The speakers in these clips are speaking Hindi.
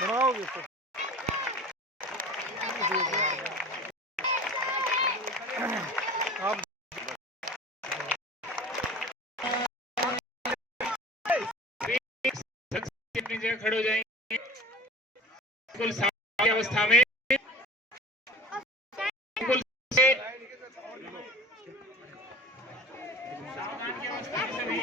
बनाओगे तो आप अपनी जगह खड़े हो जाएंगे बिल्कुल सामान्य अवस्था में। बिल्कुल सामान्य अवस्था में सभी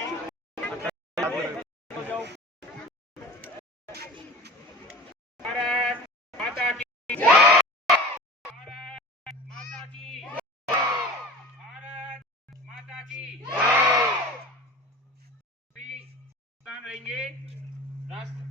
भारत माता की जय, भारत माता की, भारत माता की सभी स्थान रहेंगे राष्ट्र।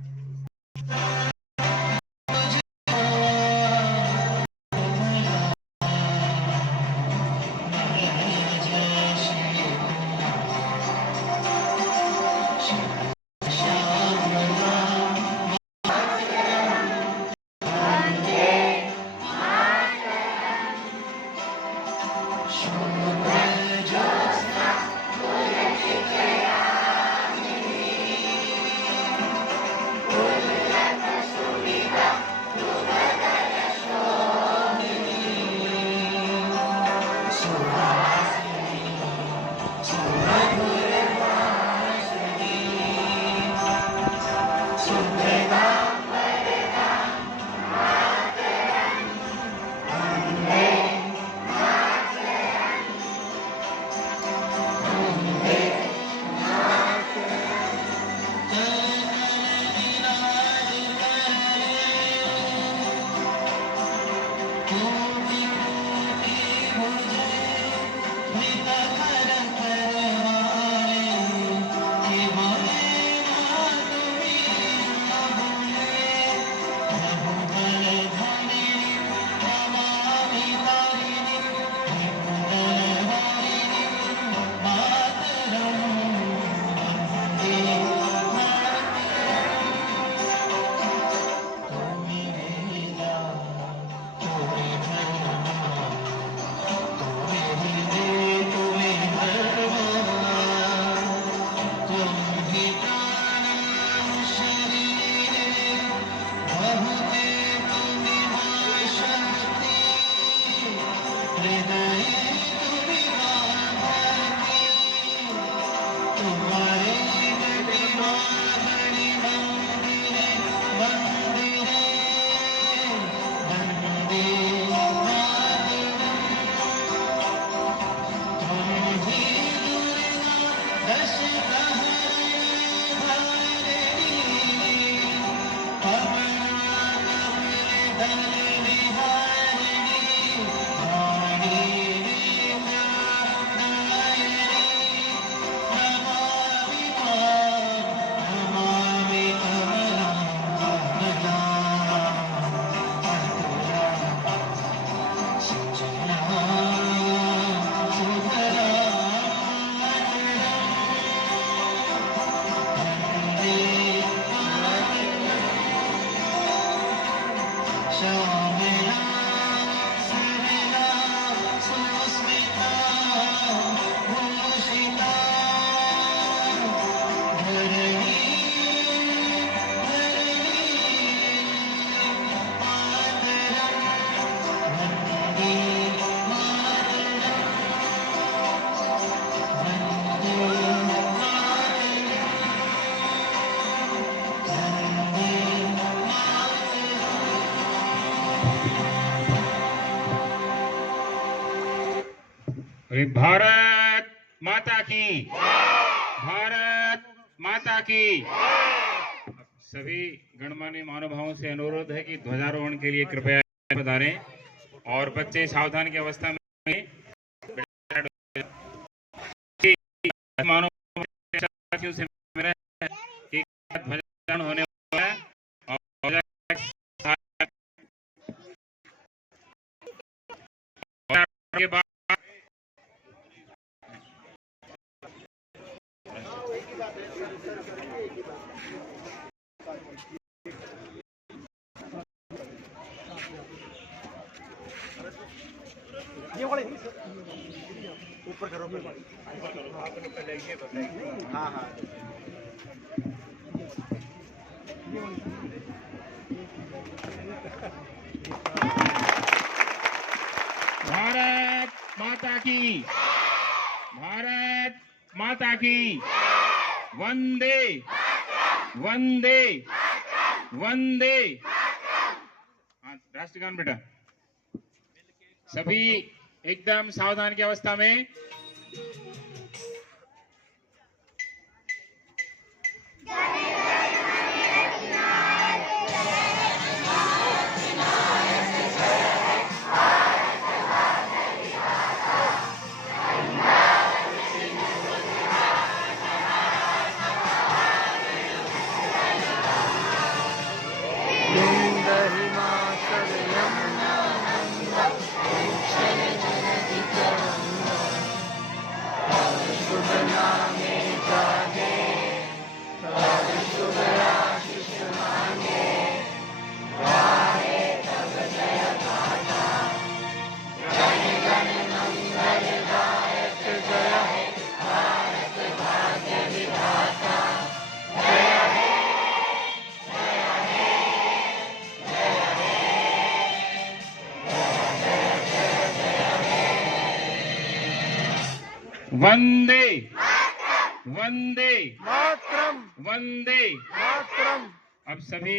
भारत माता की, भारत माता की। सभी गणमान्य महानुभावों से अनुरोध है कि ध्वजारोहण के लिए कृपया पधारें और बच्चे सावधान की अवस्था में साथियों से ध्वजारोहण होने वाला है और के बाद ये वाले ऊपर करो। हाँ हाँ की, भारत माता की, वंदे वंदे वंदे। राष्ट्रगान बेटा, सभी एकदम सावधान की अवस्था में। वंदे वंदे मातरम वंदे। मातरम। अब सभी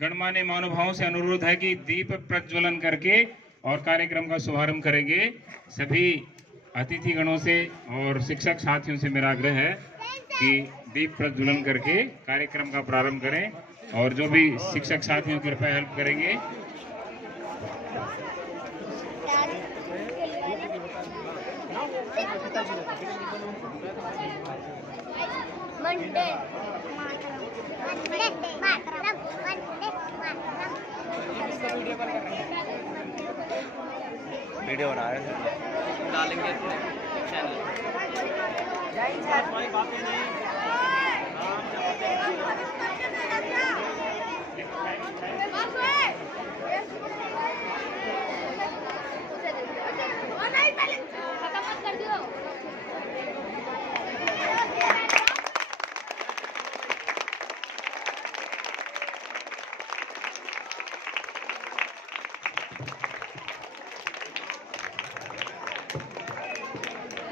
गणमान्य महानुभावों से अनुरोध है कि दीप प्रज्वलन करके और कार्यक्रम का शुभारंभ करेंगे। सभी अतिथि गणों से और शिक्षक साथियों से मेरा आग्रह है कि दीप प्रज्वलन करके कार्यक्रम का प्रारंभ करें और जो भी शिक्षक साथियों कृपया हेल्प करेंगे। वंदे मातरम, वंदे मातरम। वीडियो बना रहे हैं, डालेंगे अपने चैनल।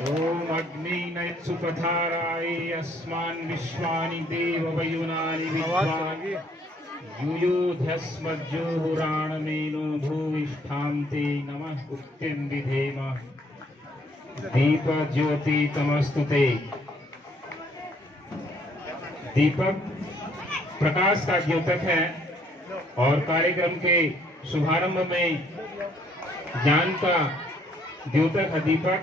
ओम अग्नि नयत्सुपथाराय अस्मान् विश्वानि देव वयुनानि विद्वान् युयुध्यस्मज्जुहुराणमेनो भूविष्ठान्ते नमः उक्तिं विधेम। दीप ज्योति तमस्तुते। दीपक प्रकाश का द्योतक है और कार्यक्रम के शुभारंभ में ज्ञान का द्योतक है दीपक।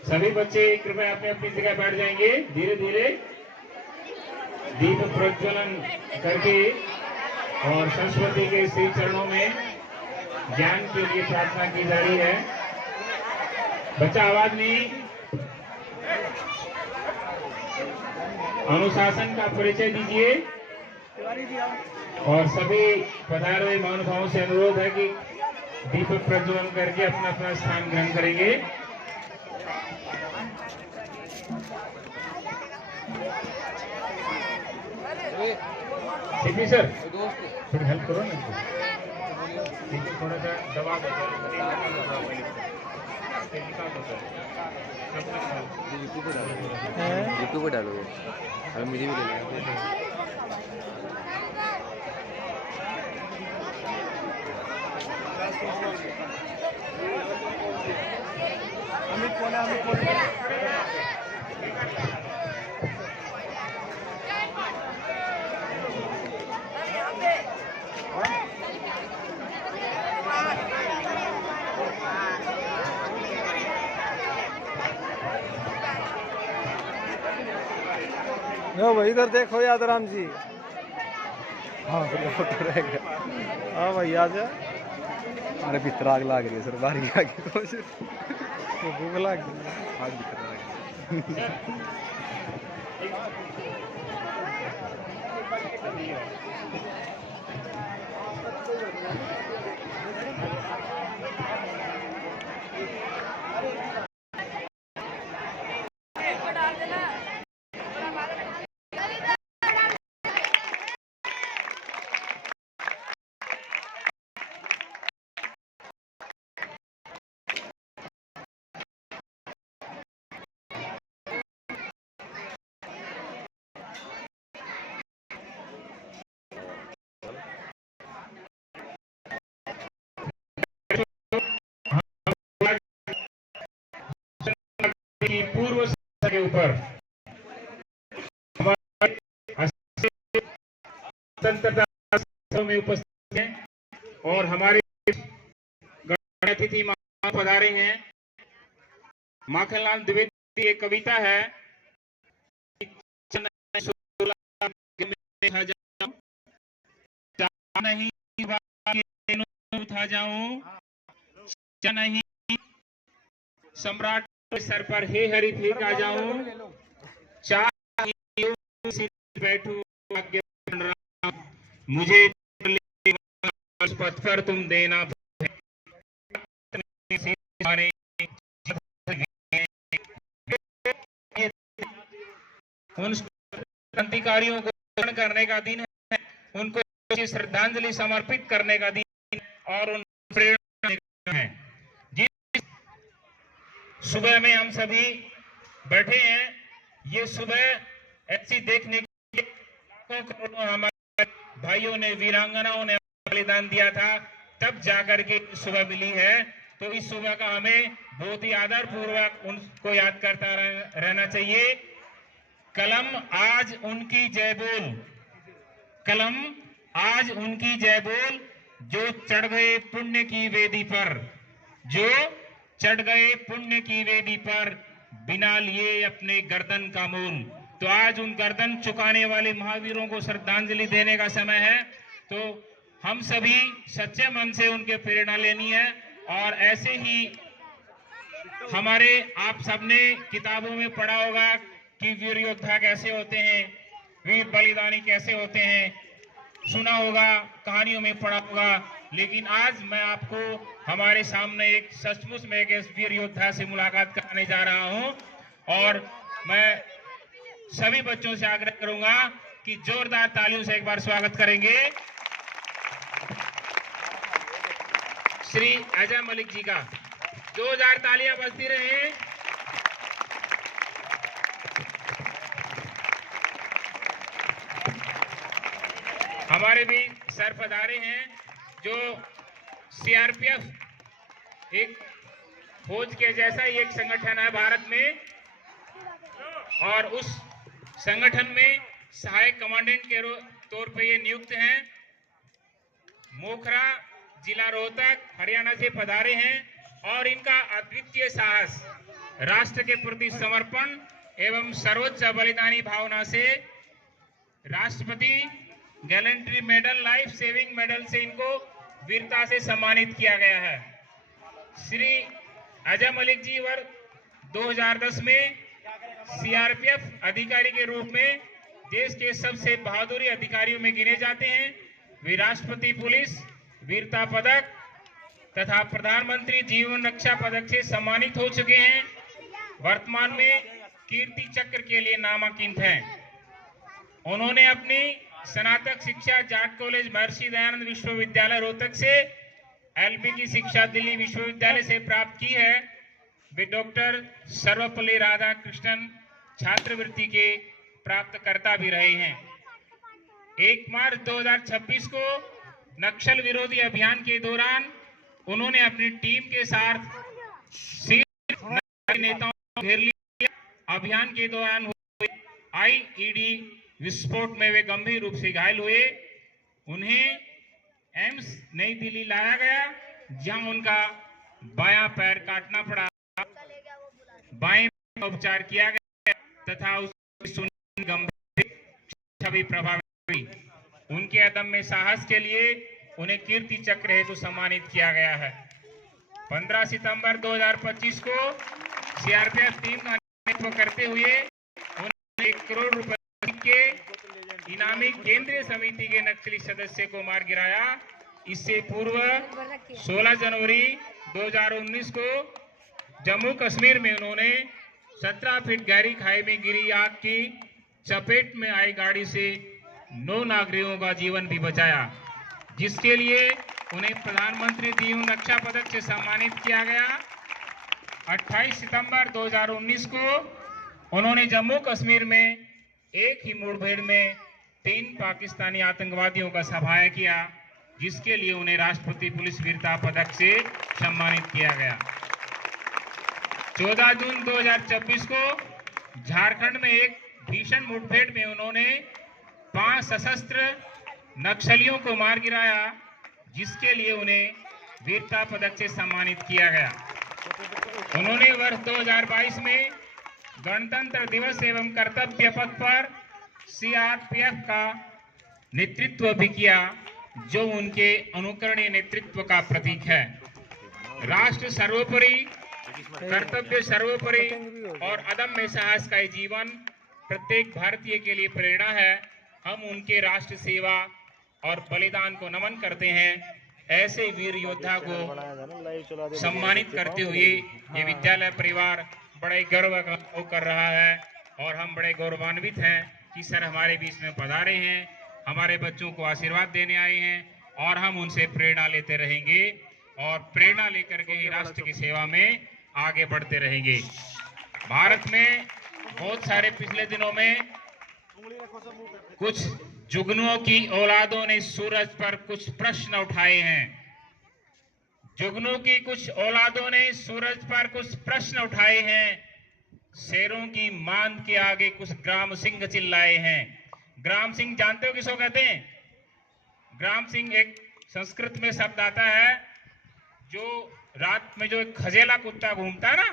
सभी बच्चे कृपया अपने अपनी जगह बैठ जाएंगे। धीरे धीरे दीप प्रज्वलन करके और सरस्वती के श्री चरणों में ज्ञान के लिए प्रार्थना की जा रही है। बच्चा आवाज नहीं। अनुशासन का परिचय दीजिए और सभी पधारे हुए महानुभावों से अनुरोध है कि दीप प्रज्वलन करके अपना अपना स्थान ग्रहण करेंगे। सीपी सर थोड़ी हेल्प करो ना, थोड़ा सा दबाव यूट्यूब पे डालोगे, अभी मुझे भी ले लेना। अमित बोला भाई, इधर देखो यादराम जी। हाँ फोटो रह गया। हाँ भाई आ जा। अरे भीतर आग लाग रही है सर, बाहर आगे तो भूख लाग गई, आग भीतर के ऊपर हमारे स्वतंत्रता में उपस्थित हैं और हमारे गणमान्य अतिथि पधारे हैं। माखनलाल द्विवेदी की एक कविता है, नहीं उठा जाऊं नहीं सम्राट के सर पर हे हरि फेंक आ जाऊं, बैठू मुझे पथ पर तुम देना उन क्रांतिकारियों को स्मरण करने का दिन है, उनको श्रद्धांजलि समर्पित करने का दिन और उन प्रेरणा है। जिस सुबह में हम सभी बैठे हैं, ये सुबह ऐसी देखने के लाखों करोड़ों हमारे भाइयों ने, वीरांगनाओं ने बलिदान दिया था, तब जाकर के सुबह मिली है। तो इस सुबह का हमें बहुत ही आदर पूर्वक उनको याद करता रहना चाहिए। कलम आज उनकी जय बोल, कलम आज उनकी जय बोल, जो चढ़ गए पुण्य की वेदी पर, जो चढ़ गए पुण्य की वेदी पर, बिना लिए अपने गर्दन का मोल। तो आज उन गर्दन चुकाने वाले महावीरों को श्रद्धांजलि देने का समय है। तो हम सभी सच्चे मन से उनके प्रेरणा लेनी है और ऐसे ही हमारे आप सबने किताबों में पढ़ा होगा कि वीर योद्धा कैसे होते हैं, वीर बलिदानी कैसे होते हैं, सुना होगा, कहानियों में पढ़ा होगा। लेकिन आज मैं आपको हमारे सामने एक सचमुच में एक वीर योद्धा से मुलाकात कराने जा रहा हूं और मैं सभी बच्चों से आग्रह करूंगा कि जोरदार तालियों से एक बार स्वागत करेंगे श्री अजय मलिक जी का। 2000 तालियां बजती रहे। हमारे भी सर पधारे हैं जो सीआरपीएफ एक फौज के जैसा ही एक संगठन है भारत में, और उस संगठन में सहायक कमांडेंट के तौर पे ये नियुक्त हैं। मोखरा जिला रोहतक हरियाणा से पधारे हैं और इनका अद्वितीय साहस, राष्ट्र के प्रति समर्पण एवं सर्वोच्च बलिदानी भावना से राष्ट्रपति gallantry medal, life saving medal से इनको वीरता से सम्मानित किया गया है। श्री अजय मलिक जी वर्ष 2010 में सीआरपीएफ अधिकारी के रूप में देश के सबसे बहादुरी अधिकारियों में गिने जाते हैं। वे राष्ट्रपति पुलिस वीरता पदक तथा प्रधानमंत्री जीवन रक्षा पदक से सम्मानित हो चुके हैं। वर्तमान में कीर्ति चक्र के लिए नामांकित हैं। उन्होंने अपनी स्नातक शिक्षा जाट कॉलेज महर्षि दयानंद विश्वविद्यालय रोहतक से, एलपी की शिक्षा दिल्ली विश्वविद्यालय से प्राप्त की है। वे डॉक्टर सर्वपल्ली राधाकृष्णन छात्रवृत्ति के प्राप्तकर्ता भी रहे हैं। 1 मार्च 2026 को नक्सल विरोधी अभियान के दौरान उन्होंने अपनी टीम के साथ नेताओं को घेर लिया। अभियान के दौरान हुए आईईडी विस्फोट में वे गंभीर रूप से घायल हुए। उन्हें एम्स नई दिल्ली लाया गया, जहां उनका बायां पैर काटना पड़ा, बाएं उपचार किया गया तथा उसकी गंभीर छवि प्रभावित हुई। उनके अदम्य साहस के लिए उन्हें कीर्ति चक्र हेतु सम्मानित किया गया है। 15 सितंबर 2025 को सीआरपीएफ टीम का नेतृत्व करते हुए उन्होंने 1 करोड़ रुपए के इनामी केंद्रीय समिति के नक्सली सदस्य को मार गिराया। इससे पूर्व 16 जनवरी 2019 को जम्मू कश्मीर में उन्होंने 17 फीट गहरी खाई में गिरी आग की चपेट में आई गाड़ी से 9 नागरिकों का जीवन भी बचाया, जिसके लिए उन्हें प्रधानमंत्री जीवन रक्षा पदक से सम्मानित किया गया। 28 सितंबर 2019 को उन्होंने जम्मू कश्मीर में एक ही मुठभेड़ में 3 पाकिस्तानी आतंकवादियों का सफाया किया, जिसके लिए उन्हें राष्ट्रपति पुलिस वीरता पदक से सम्मानित किया गया। 14 जून 2026 को झारखंड में एक भीषण मुठभेड़ में उन्होंने 5 सशस्त्र नक्सलियों को मार गिराया, जिसके लिए उन्हें वीरता पदक से सम्मानित किया गया। उन्होंने वर्ष 2022 में गणतंत्र दिवस एवं कर्तव्य पथ पर सीआरपीएफ का नेतृत्व भी किया, जो उनके अनुकरणीय नेतृत्व का प्रतीक है। राष्ट्र सर्वोपरि, कर्तव्य सर्वोपरि और अदम्य साहस का ये जीवन प्रत्येक भारतीय के लिए प्रेरणा है। हम उनके राष्ट्र सेवा और बलिदान को नमन करते हैं। ऐसे वीर योद्धा को सम्मानित करते हुए ये विद्यालय परिवार बड़े गर्व अनुभव कर रहा है और हम बड़े गौरवान्वित हैं कि सर हमारे बीच में पधारे हैं, हमारे बच्चों को आशीर्वाद देने आए हैं और हम उनसे प्रेरणा लेते रहेंगे और प्रेरणा लेकर के ही राष्ट्र की सेवा में आगे बढ़ते रहेंगे। भारत में बहुत सारे पिछले दिनों में कुछ जुगनुओं की औलादों ने सूरज पर कुछ प्रश्न उठाए हैं। जुगनू की कुछ औलादों ने सूरज पर कुछ प्रश्न उठाए हैं। शेरों की मांद के आगे कुछ ग्राम सिंह चिल्लाए हैं। ग्राम सिंह जानते हो किसको कहते हैं? ग्राम सिंह एक संस्कृत में शब्द आता है, जो रात में जो एक खजेला कुत्ता घूमता है ना,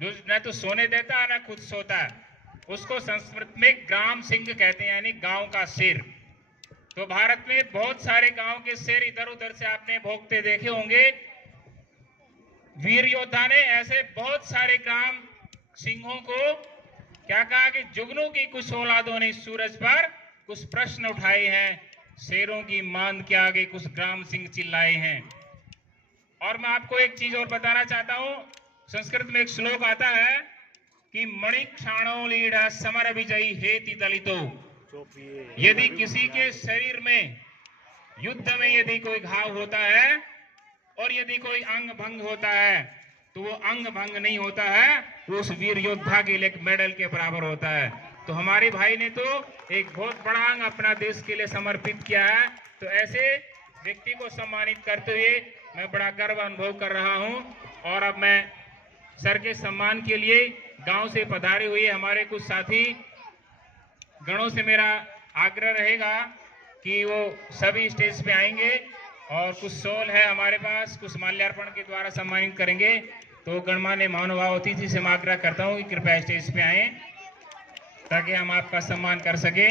जो न तो सोने देता है ना खुद सोता है, उसको संस्कृत में ग्राम सिंह कहते हैं, यानी गांव का शेर। तो भारत में बहुत सारे गांव के शेर इधर उधर से आपने भौंकते देखे होंगे। वीर योद्धा ने ऐसे बहुत सारे ग्राम सिंहों को क्या कहा कि जुगनू की कुछ औलादों ने सूरज पर कुछ प्रश्न उठाए हैं, शेरों की मांद के आगे कुछ ग्राम सिंह चिल्लाए हैं। और मैं आपको एक चीज और बताना चाहता हूं। संस्कृत में एक श्लोक आता है कि मणिक्षाणो लीढ़ा समर विजयी हेति दलितो। यदि किसी के शरीर में युद्ध में यदि कोई घाव होता है और यदि कोई अंग भंग होता है, तो वो अंग भंग नहीं होता है, वो उस वीर योद्धा के लिए एक मेडल के बराबर होता है। तो हमारे भाई ने तो एक बहुत बड़ा अंग अपना देश के लिए समर्पित किया है। तो ऐसे व्यक्ति को सम्मानित करते हुए मैं बड़ा गर्व अनुभव कर रहा हूं। और अब मैं सर के सम्मान के लिए गांव से पधारे हुए हमारे कुछ साथी गणों से मेरा आग्रह रहेगा कि वो सभी स्टेज पे आएंगे और कुछ शॉल है हमारे पास, कुछ माल्यार्पण के द्वारा सम्मानित करेंगे। तो गणमान्य महानुभाव अतिथि से मैं आग्रह करता हूँ कि कृपया स्टेज पे आए ताकि हम आपका सम्मान कर सके।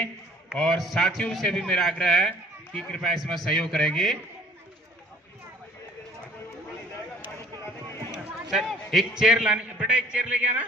और साथियों से भी मेरा आग्रह है कि कृपया इसमें सहयोग करेंगे। सर एक चेयर लानी, बेटा एक चेयर लेके आना।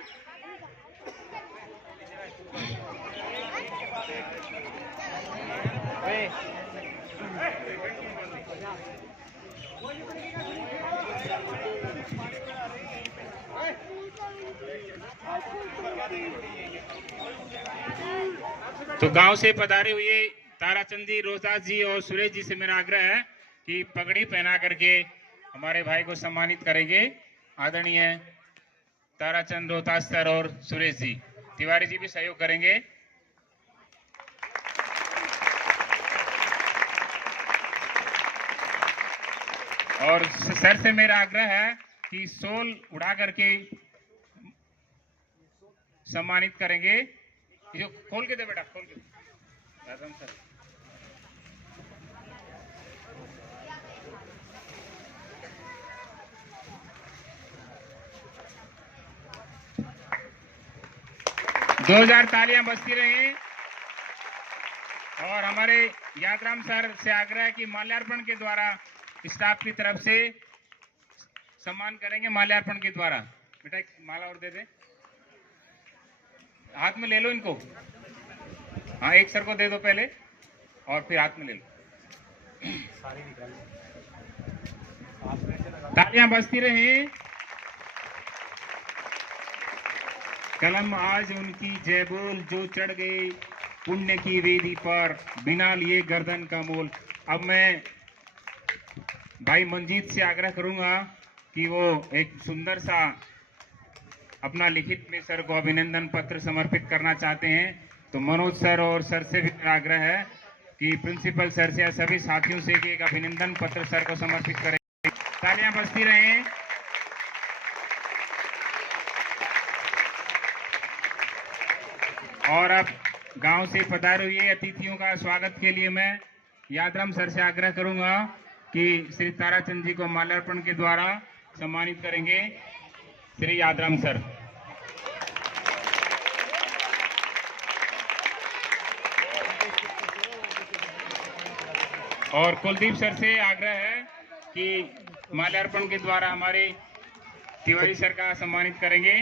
तो गांव से पधारे हुए ताराचंद जी, रोहतास जी और सुरेश जी से मेरा आग्रह है कि पगड़ी पहना करके हमारे भाई को सम्मानित करेंगे। आदरणीय ताराचंद, रोहतास सर और सुरेश जी, तिवारी जी भी सहयोग करेंगे। और सर से मेरा आग्रह है कि शॉल उड़ा करके सम्मानित करेंगे। जो खोल के दे बेटा, खोल के दे सर। दो 2000 तालियां बजती रही। और हमारे यादराम सर से आग्रह है कि माल्यार्पण के द्वारा स्टाफ की तरफ से सम्मान करेंगे। माल्यार्पण के द्वारा बेटा एक माला और दे दे, हाथ में ले लो इनको। हाँ एक सर को दे दो पहले और फिर हाथ में ले लो। तालियां बजती रही। कलम आज उनकी जय बोल, जो चढ़ गए पुण्य की वेदी पर, बिना लिए गर्दन का मोल। अब मैं भाई मंजीत से आग्रह करूंगा कि वो एक सुंदर सा अपना लिखित में सर को अभिनंदन पत्र समर्पित करना चाहते हैं। तो मनोज सर और सर से भी मेरा आग्रह है कि प्रिंसिपल सर से या सभी साथियों से कि एक अभिनंदन पत्र सर को समर्पित करें। तालियां बजती रहें। और अब गांव से पधारे हुए अतिथियों का स्वागत के लिए मैं यादराम सर से आग्रह करूंगा कि श्री ताराचंद जी को माल्यार्पण के द्वारा सम्मानित करेंगे। श्री यादराम सर। और कुलदीप सर से आग्रह है कि माल्यार्पण के द्वारा हमारे तिवारी सर का सम्मानित करेंगे।